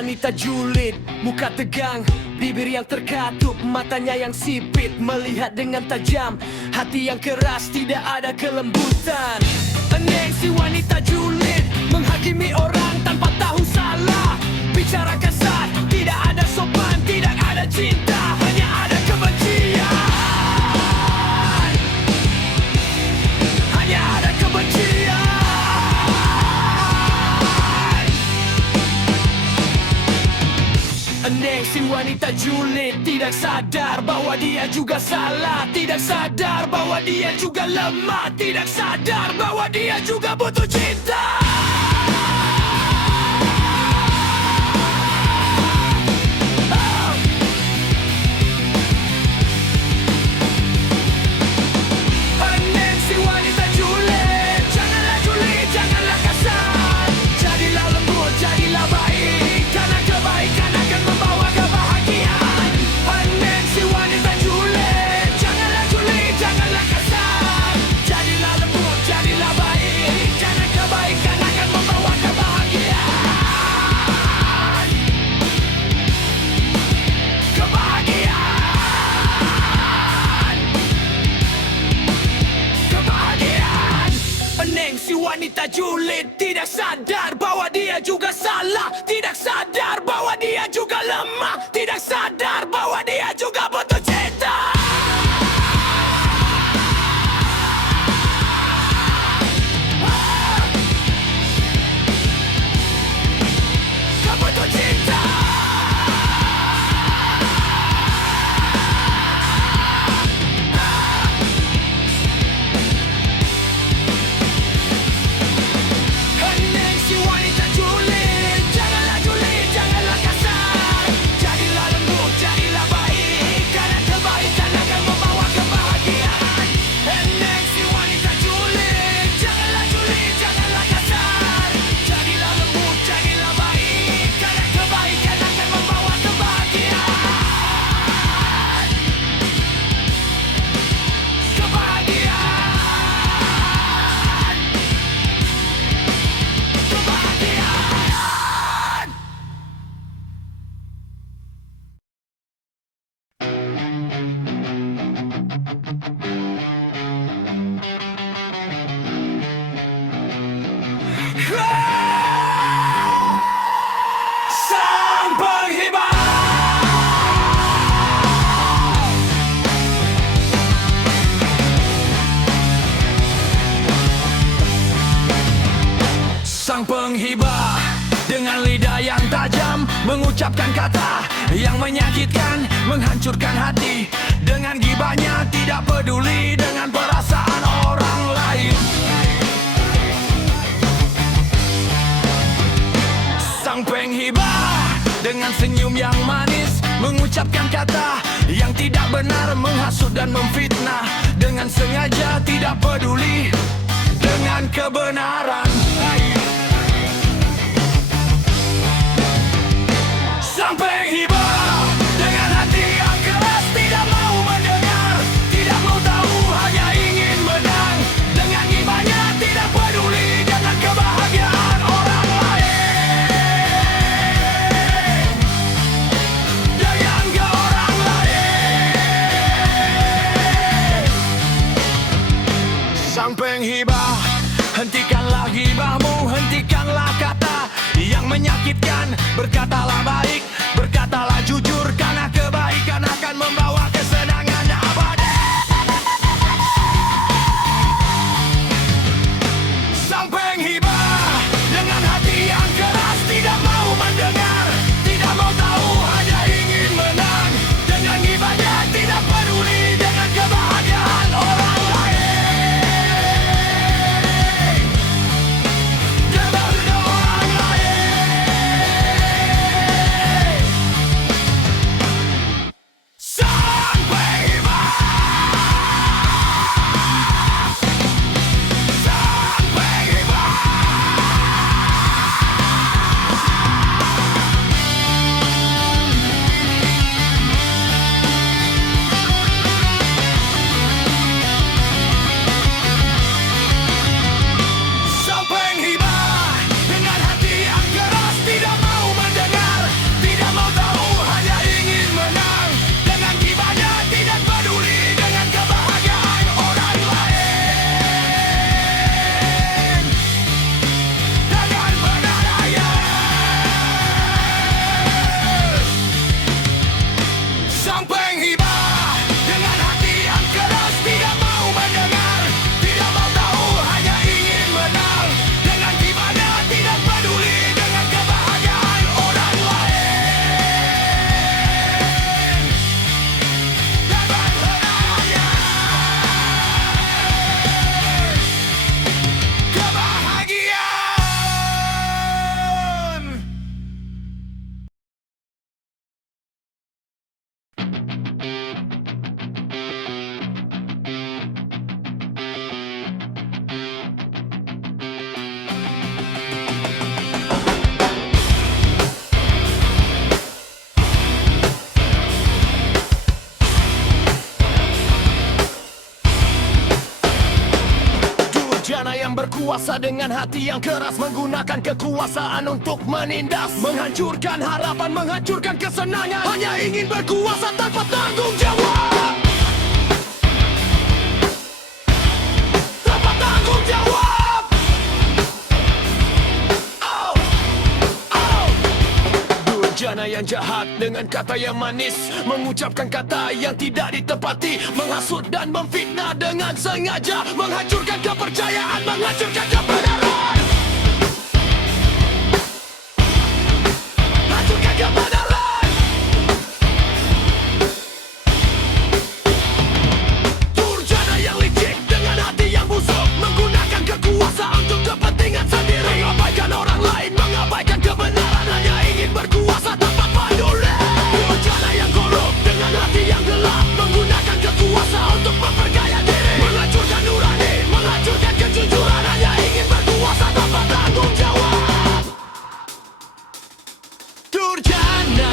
wanita julid, muka tegang, bibir yang terkatup, matanya yang sipit, melihat dengan tajam, hati yang keras, tidak ada kelembutan. Eneng si wanita julid, menghakimi orang tanpa tahu salah, bicara kasar, tidak ada sopan, tidak ada cinta, hanya ada kebencian. Hanya ada kebencian. Eneng si wanita julid, tidak sadar bahwa dia juga salah, tidak sadar bahwa dia juga lemah, tidak sadar bahwa dia juga butuh cinta. Eneng si wanita julid, janganlah julid, janganlah kasar, jadilah lembut, jadilah baik, karena kebaikan akan membawa kebahagiaan. Eneng si wanita julid, janganlah julid, janganlah kasar, jadilah lembut, jadilah baik, karena kebaikan akan membawa kebahagiaan. Kebahagiaan. Eneng si wanita julid, tidak sadar bahwa dia juga salah, tidak sadar bahwa dia juga lemah, tidak sadar bahwa dia juga butuh cinta. Kau butuh cinta. Eneng si wanita julid, janganlah julid, janganlah kasar, jadilah lembut, jadilah baik, karena kebaikan akan membawa kebahagiaan. Eneng si wanita julid, janganlah julid, janganlah kasar, jadilah lembut, jadilah baik, karena kebaikan akan membawa kebahagiaan. Kebahagiaan. Sang penghibah. Sang penghibah dengan lidah yang tajam mengucapkan kata yang menyakitkan, menghancurkan hati. Dengan gibahnya tidak peduli dengan perasaan orang lain. Sang penghibah dengan senyum yang manis mengucapkan kata yang tidak benar, menghasut dan memfitnah. Dengan sengaja tidak peduli dengan kebenaran. Sang penghibah dengan hati yang keras tidak mau mendengar, tidak mau tahu, hanya ingin menang. Dengan gibahnya tidak peduli dengan kebahagiaan orang lain. Dengan ke orang lain. Sang penghibah, hentikanlah gibahmu, hentikanlah kata yang menyakitkan. Berkatalah baik, berkatalah jujur, karena kebaikan akan membawa kesenangan abadi. Sang penghibah dengan hati yang keras tidak mau mendengar, tidak mau tahu, hanya ingin menang. Dengan gibahnya tidak peduli dengan kebahagiaan orang lain. Dengan orang lain. Durjana yang berkuasa dengan hati yang keras, menggunakan kekuasaan untuk menindas, menghancurkan harapan, menghancurkan kesenangan, hanya ingin berkuasa tanpa tanggung jawab. Tanpa tanggung jawab. Oh, oh. Durjana yang jahat dengan kata yang manis, mengucapkan kata yang tidak ditepati, menghasut dan memfitnah dengan sengaja, menghancurkan kepercayaan, menghancurkan kebenaran. Hancurkan kebenaran. Durjana yang licik dengan hati yang busuk, menggunakan kekuasaan untuk kepentingan sendiri, mengabaikan orang lain, mengabaikan kebenaran, hanya ingin berkuasa tanpa peduli. Durjana yang korup dengan hati yang gelap, menggunakan kekuasaan untuk memperkaya diri, menghancurkan nurani, menghancurkan kejujuran, hanya ingin berkuasa tanpa tanggung jawab. Durjana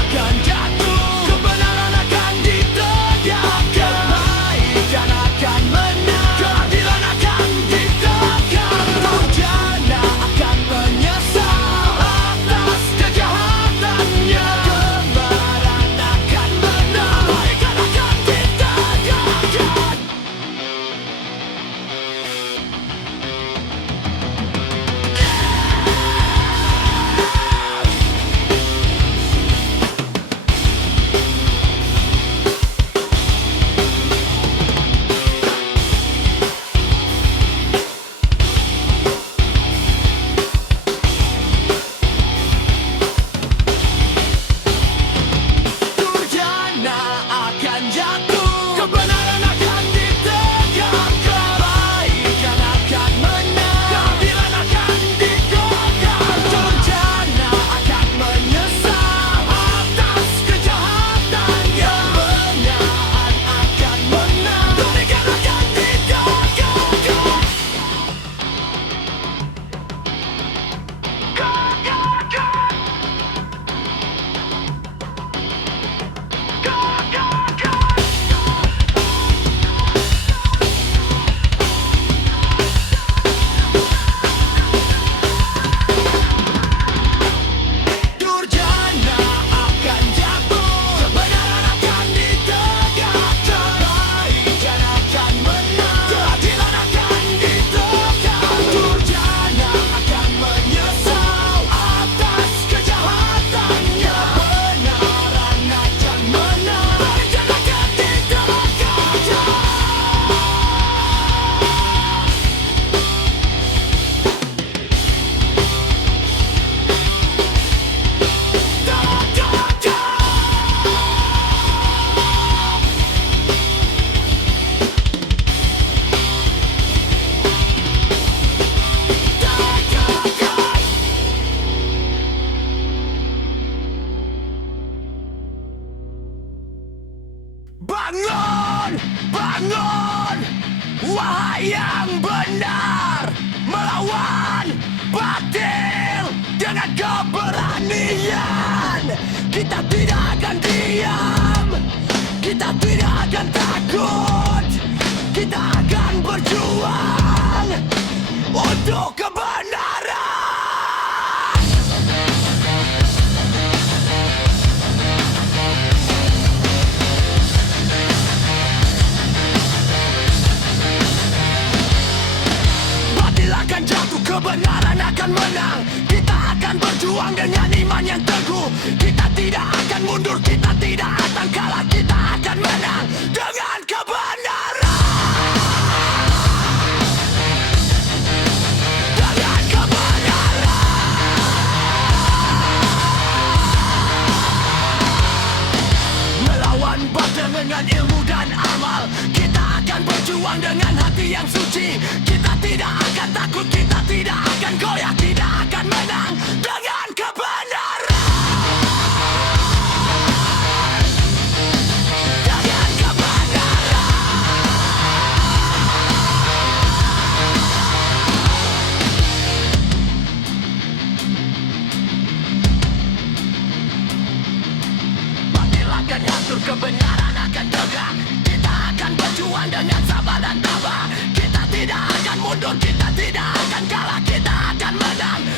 akan jatuh, kebenaran akan ditegakkan, kebaikan akan menang, keadilan akan ditegakkan. Durjana akan menyesal atas kejahatannya, kebenaran akan menang, kebaikan akan ditegakkan. Durjana akan jatuh, kebenaran akan ditegakkan, kebaikan akan menang, keadilan akan ditegakkan. Durjana akan menyesal atas kejahatannya, kebenaran akan menang, kebaikan akan ditegakkan. Durjana akan jatuh, kebenaran akan ditegakkan, kebaikan akan menang, keadilan akan ditegakkan. Durjana akan menyesal atas kejahatannya, kebenaran akan menang, kebaikan akan ditegakkan. Bangun, bangun, wahai yang benar, melawan batil dengan keberanian. Kita tidak akan diam, kita tidak akan takut, kita akan berjuang untuk kebenaran. Batil akan jatuh, kebenaran akan menang. Kita akan berjuang dengan iman yang teguh. Kita tidak akan mundur, kita tidak akan kalah. Kita akan menang dengan kebenaran. Dengan kebenaran. Melawan batil dengan ilmu dan amal. Kita akan berjuang dengan hati yang suci. Kita tidak akan takut, kita tidak akan goyah, tidak akan menang dengan kebenaran. Dengan kebenaran. Batil akan hancur, kebenaran akan tegak. Kita akan berjuang dengan sabar dan tabah. Kita tidak akan mundur, kita tidak akan kalah, kita akan menang.